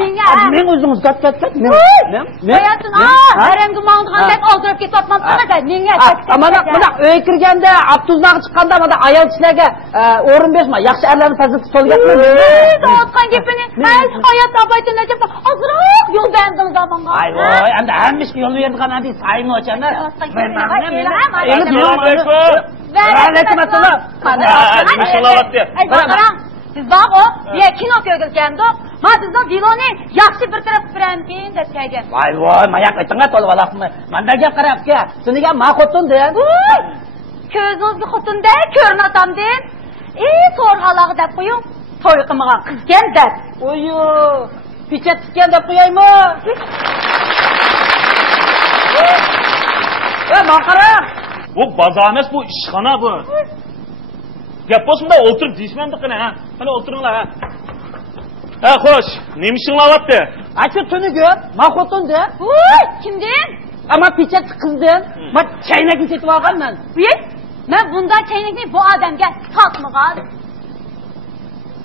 Menga. Men o'zingiz kat. Men. Qo'yasin. Aramga mang'igandek oldirib ketyapman-da. Menga. Mana uy kirganda, Abdullohga chiqqanda mana ayol kishilarga o'rin berma. Yaxshi erlarni fazilat so'lgatman. O'tgan gapini. Hayot tobaydan deb ozroq yo'l berdim zamonga. Voy, endi hamma yo'l berdigan endi sayni ochanda. Alaykum assalom. Qarang, siz bog'o, ye kino ko'rgizganda, men sizning viloni yaxshi bir taraf biramkin deb kelgan. Voy, mayak aytыңа to'lib olaqmi? Menda gap qarabga. Seniga ma xotin de. Ko'zingizga xotinda ko'rinatamdin. So'rg'alag'i deb qo'ying. To'y qilmagan qizgan deb. Oyo, pichat tikkan deb qo'yaymi? Maqara. Bu bozor emas, bu ishxona bu. Gap bo'lsa o'tirib deyishmanda qana, ha? Qani o'tiringlar, ha. Ha, xo'sh, nima ishinglayapti? Acha tuniga, ma xotinda. Kimdan? Ama pichat qizdan. Men chaynakni setib olganman. Men bundan chaynakni bu odamga sotmagan.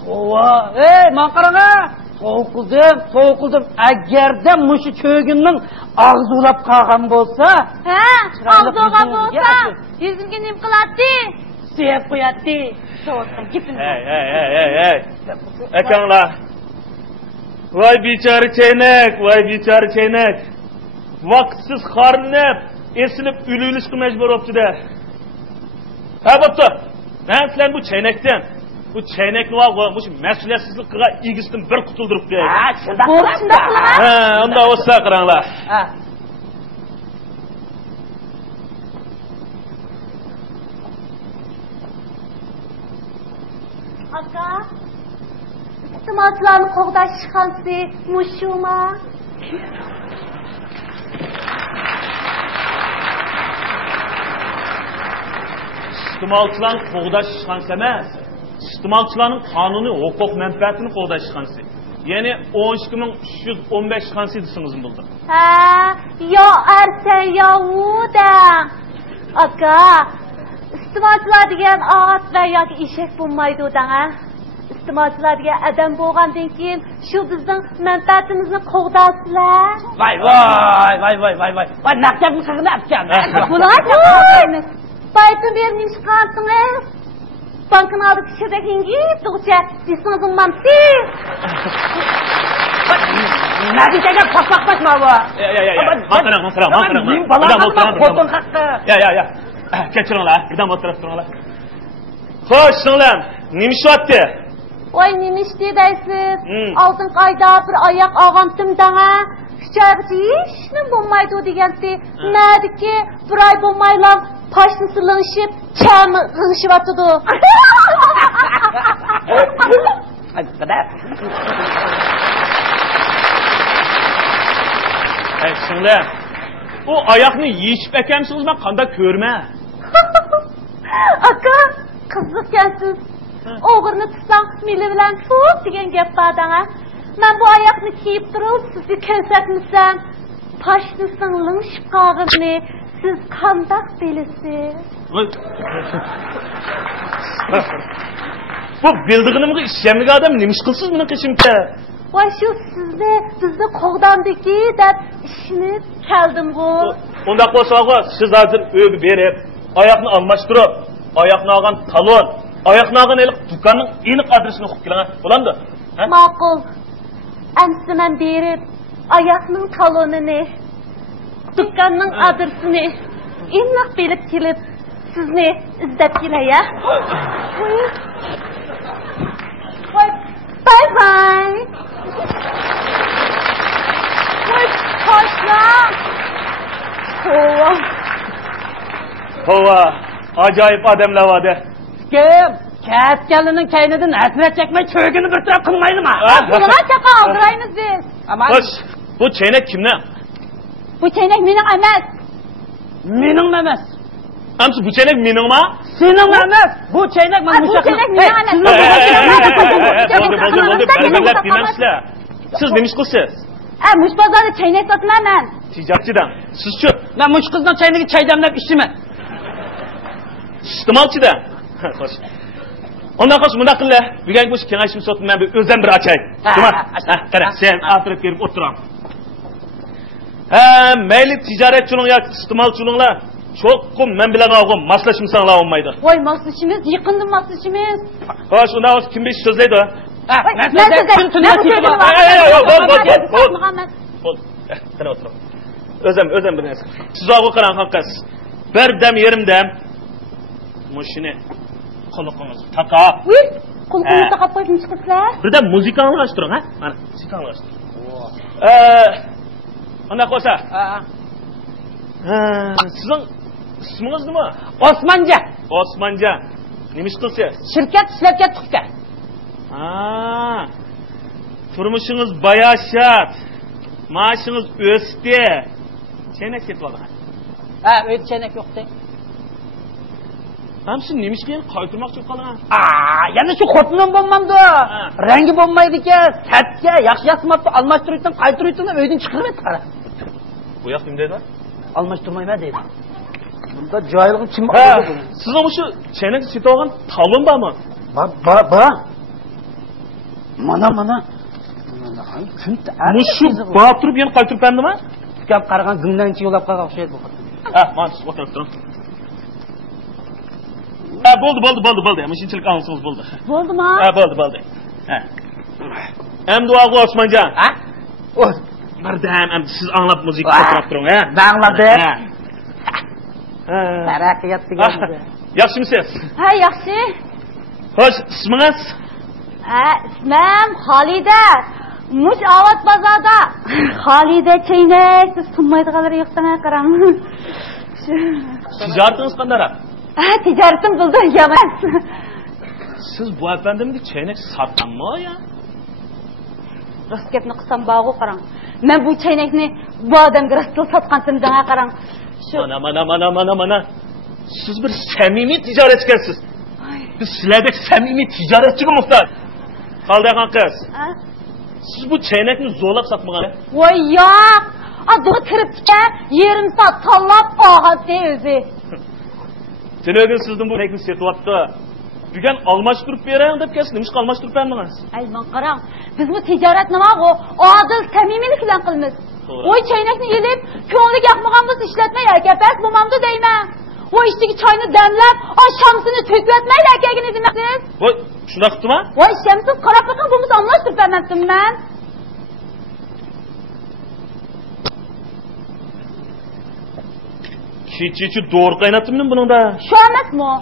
To'va, maqaraga. So'qildim. Agarda mushu cho'ginning og'zi ulab qolgan bo'lsa, og'zi ulab bo'lsa, yuzimga nim qiladi? Sevib qo'yadi. So'qim, gapini. Hey. Akanglar. Voy bechora chaynak. Vaqtsiz xorinib, esilib ululishga majbur bo'libdi-da. Ha, bo'pti. Men sizlarni bu chaynakdan bu chaynakni bu mas'uliyatsizlikqa egisdan bir qutuldirib qo'yay. Ha, shunda qilaman. Ha, unda o'sa qaranglar. Ha. Aka, istimochilarni qo'g'dash ishxonasi mushuma. İstemalçıların qo'g'dash ishxonasi emas. İstemalçıların qonuniy huquq manfaatini qo'g'dash ishxonasi. Ya'ni 12315 ishxonasi desangiz bo'ldi. Yo arsa yovuda. Aka, istemalchilar degan ot va yoki eshak bo'lmaydi o'danga. Istemalchilar degan adam bo'lgandan keyin shu bizning manfaatimizni qo'g'dasizlar. Voy. Voy, maktabni qilib atgan. Bular Baytın bir nimiş kalsınız. Bankın aldık şurada hingip doğuşa disnozun mamsi. Natijada paslaqlaşma bu. Maqara. Men balalarga xotin haqqi. Ya. Kechiringlar, birdan o'tirib turinglar. Xo'sh, singlim, nima ishlayapti? Voy, nima ishlaysiz? Altın qayda bir oyoq og'amtim danga. Küçük işinin bo'lmaydi degandi. Nadiki bir ay bo'lmaylar. Paşını sılınışıp, çağımı hınışıp atıdı. Hadi kadar. Şimdi, o ayakını yiyişip ekemsiniz ben kanda körme. Aka, kızlıkken siz oğurunu tutsan mili bilen çok degen gep badana. Ben bu ayakını kiyip durup sizi kesetmişsem, paşını sılınışıp kağını, siz kandak bilisiz. Bu bildiğinimde işlemli adam neymiş kılsız bunu kışımda? Vay şu bizde qo'g'dandiki deb ishini keldim bu. Onda qo'shog'i siz hozir o'yib berib, oyoqni almashtirib, oyoqni olgan talon, oyoqni olgan do'konning aniq adresini o'qib keling. Bo'ladi? Ma'qul. Amsiman berib, oyoqning talonini, do'konning adresini aniq bilib kelib, sizni izlab kelay-a. Bye bye. Hoşla. Hova, acayip adamlar vardı. Kim? Ketkenlinin kaynidan hasret çekme çöğünü bir taraf kılmaylı mı? Buna çaka aldırayınız biz. Hoş, bu çeynek kimden? Bu çeynek benim emas. Benim emas. Amca bu çeynek benim mi? Senin emas. Bu çeynek ben Bu çeynek benim emas. Oldu. Siz demiş kızsınız? Muş pazarda çeynek satmam ben. Ticaretçiden. Siz şu? Ben muş kızdan çeyneği çay demlep içtim ben. İstimalçıdan. Hoş. Ondan sonra bunda qildi. Bugun bu kengashim sotni men o'zim bir açay. Tamam. Qara, sen o'tirib kelib o'tiram. Mayli tijoratchilar yoki iste'molchilar cho'qqum men bilan o'g'im maslashimsanglar olmaydi. Voy, maslashimiz, yaqinda maslashimiz. Xo'sh, unda o'z kim besh so'zlaydi? Ben so'zlayman. Bo'ldi. Qara o'tiram. O'zim bir narsa. Siz o'g'il qarang qanqas. Bir dam yerim dam. Mushini quluqingiz taqab. Voy, qulqingizni taqab qo'yibsiz qizlar. Bir dam muzika anglashtiring, ha? Mana, muzika anglashtiring. Ana qo'sa. Sizning ismingiz nima? Osmonja. Osmonja. Nima ish qilsiz? Shirkat ishlab ketdik. Turmushingiz bayashat. Maoshingiz o'sdi. Chenak ketib oldi. O'tchanak yo'qdi. Hamsi nima ish qilib qaytarmoqchi qolgan? Yana shu xotinim bo'lmamdi. Rangi bo'lmaydi-ekan, satga yaxshi yasmabdi, almashtirib qaytirib uydan chiqirmaydi qara. Bu yoq nima deydi? Almashtirmayman deydi. Bunda joylig'im kim? Siz ham shu chenak setib olgan talon bormi? Bor. Mana. Kun shu borib turib yana qaytirib berdimi? Gap qaragan gumdanchi yo'lab qolgan o'xshaydi bu xotin. Mana siz o'tirib turing. Bo'ldi. Mana shunchalik anglashimiz bo'ldi. Bo'ldimi? Bo'ldi. Endi o'g'il Osmonjon. Birdam siz anglab muzika o'tirib turing, ha? Angladi. Taraqqiyot deganmiz. Yaxshimisiz? Ha, yaxshi. Xo'sh, ismingiz? Ismim Xolida. Mush Avot bozorda. Xolida chaynak, siz sunmaydiganlar yo'qdan qarang. Tijoratingiz qanday? Tijoratim bo'ldi, emas. Siz bu efendimga chaynak sotganmi ya? Gapni qilsam bog'u qarang. Men bu chaynakni bu odamga rostga sotgansimdan qarang. Mana. Siz bir samimiy tijoratchisiz. Biz sizlardek samimiy tijoratchiga muhtoj. Qoldigan qiz. Siz bu chaynakni zo'rlab sotmagan. Voy yo'q. Adığı kiribdi, yerim saat tallab ağası o'zi. Tünögün sizden bu chaynakni setyapti. Bugun almashtirib beraman deb kelsin, nima almashtirib bermadingiz? Ayman qarang, biz bu tijorat nima o? Odil, samimiylik bilan qilamiz. Voy chaynakni yelib, ko'ngli yoqmagan bo'lsa ishlatmay akapas bo'lmamdi deyman. Voy ishdagi choyni damlab, shamsini to'katmaydi akagini demasiz? Voy, shunda qilibmi? Voy shamsiz qarab boqing, bo'lmasa almashtirib bermabman. Kecha doğru qaynatdimmi buningda? Shu emasmi?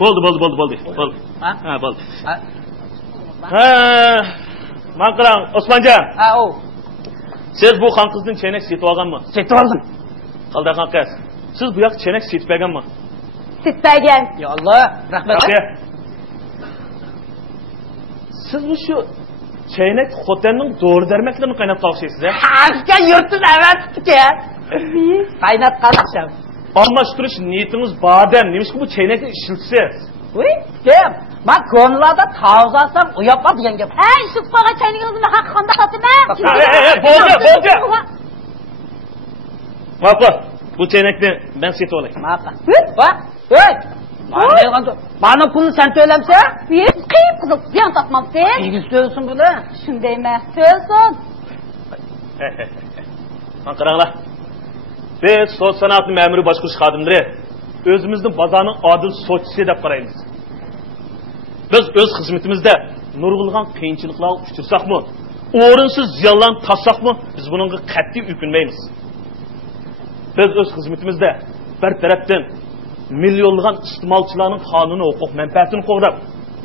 Bo'ldi. Ha, bo'ldi. Men qarang, Osmonjon. O. Siz bu xon qizning chaynak setib olganmi? Setib oldim. Qaldagan qiz. Siz bu yoq chaynak setib berganmi? Setmagan. Ya Allah, rahmat. Siz bu shu chaynak xotinning doğru dermeklerini qaynatib olishsiz, ha? Ashka yurtni avatibdi. Qaynatgan o'xsham. Almashtirish niyetingiz badem. Nima bu chaynakni ishlatasiz? Voy, kim? Men ko'nglarda tavzasam uyapma degan gap. Hey, shu qolgan chaynagingizni haq qanda sotaman. Bo'ldi. Maqul. Bu chaynakni men setib olay. Maqul. Bana pulni sen söylemse? Qiyib qizil, ziyon topmabsiz. İlgisi söylesin bunu. Shundaymi? Söylesin. Mana qaranglar. Biz sot sanatı məmuri başqurish xodimlari o'zimizni bozorning odil sotchisi deb qaraymiz. Biz o'z xizmatimizda nurg'ulg'an qiyinchiliklarga uchrarsaqmi, o'rinsiz ziyonlarni tassaqmi, biz buningga qat'iy uykunmaymiz. Biz o'z xizmatimizda bir tarafdan milyonlagan iste'molchilarning qonuniy huquq manfaatini qo'g'dab,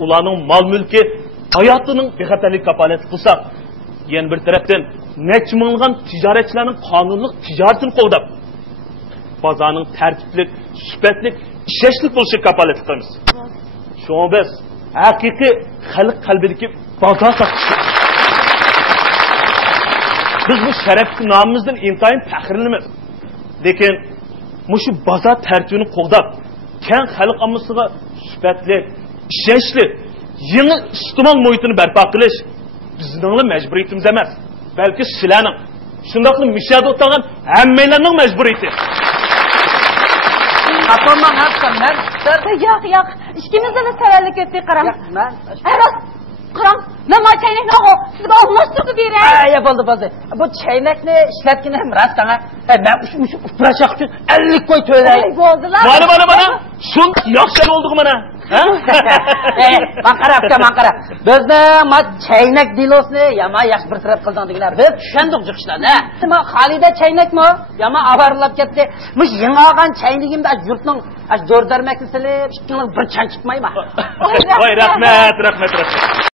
ularning mol-mulki, hayotining bexatarlik kafolat qilsak, yana bir tarafdan necha minglagan tijoratchilarning qonunli tijoratini qo'g'dab, bozorning tartiblik, sifatli, ishonchli bo'lishiga kafolat qilamiz. Shunga biz haqiqiy xalq qalbidagi bozor sotish. Biz bu sharafli nomimizdan intayin faxrlanamiz. Lekin mushu bozor tartibini qo'g'dab, keng xalq ommasiga sifatli, ishonchli, yangi iste'mol muhitini barpo qilish bizning majburiyatimiz emas, balki sizlarning, shundoqli mishada o'tirgan hammalarning majburiyati. Kapılmam hapsam ben. Yo'q, ikkimizni severlik etdik qaram. Ben. Eros, qaram, men ma chaynakni sizga almashtirib beray. Ya bo'ldi. Bu chaynakni ishlatgani ham rost qana. Ben shu uprashaq uchun 50 qo'y to'lay. Bo'ldilar. Mana. Şun yaxshi oldu mana. Ha? Man qarab. Bizni ma chaynak dilosni yama yaxshi bir taraf qilgandilar. Biz tushundik chiqishlarni. Ma Xolida chaynakmi? Yama avarlab ketdi. Mush yangi olgan chaynagimda yurtning zo'r darmakni silib, ikkining bir chan chiqmaymi? Voy, rahmat.